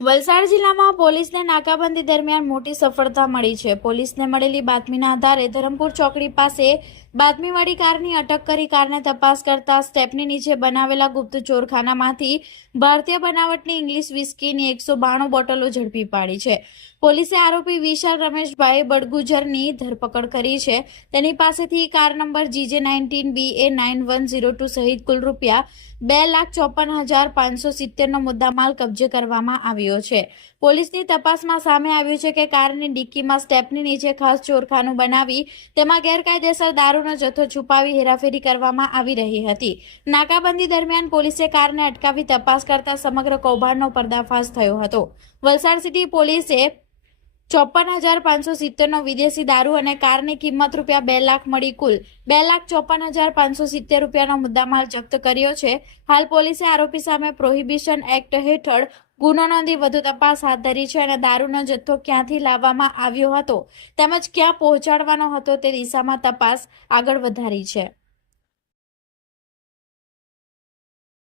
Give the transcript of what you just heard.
વલસાડ જિલ્લામાં પોલીસને નાકાબંધી દરમિયાન મોટી સફળતા મળી છે। પોલીસને મળેલી બાતમીના આધારે ધરમપુર ચોકડી પાસે બાતમીવાળી કારની અટક કરી કારને તપાસ કરતા સ્ટેપની નીચે બનાવેલા ગુપ્ત ચોરખાનામાંથી ભારતીય બનાવટની ઇંગ્લિશ વિસ્કીની 192 બોટલો ઝડપી પાડી છે। પોલીસે આરોપી વિશાલ રમેશભાઈ બડગુજરની ધરપકડ કરી છે। તેની પાસેથી કાર નંબર GJ19BA9102 સહિત કુલ રૂપિયા 2,54,570નો મુદ્દામાલ કબજે કરવામાં આવ્યો છે। પોલીસની તપાસમાં સામે આવ્યું છે કે કારની ડિક્કીમાં સ્ટેપની નીચે ખાસ ચોરખાનું બનાવી તેમાં ગેરકાયદેસર દારૂનો જથ્થો છુપાવી હેરાફેરી કરવામાં આવી રહી હતી। નાકાબંધી દરમિયાન પોલીસે કારને અટકાવી તપાસ કરતા સમગ્ર કૌભાંડનો પર્દાફાશ થયો હતો। વલસાડ સિટી પોલીસે 54,570નો વિદેશી દારૂ અને કારની કિંમત રૂપિયા 2 લાખ મળી કુલ 2,54,570 રૂપિયાનો મુદ્દામાલ જપ્ત કર્યો છે। હાલ પોલીસે આરોપી સામે પ્રોહિબિશન એક્ટ હેઠળ ગુનો નોંધી વધુ તપાસ હાથ ધરી છે અને દારૂનો જથ્થો ક્યાંથી લાવવામાં આવ્યો હતો તેમજ ક્યાં પહોંચાડવાનો હતો તે દિશામાં તપાસ આગળ વધારી છે।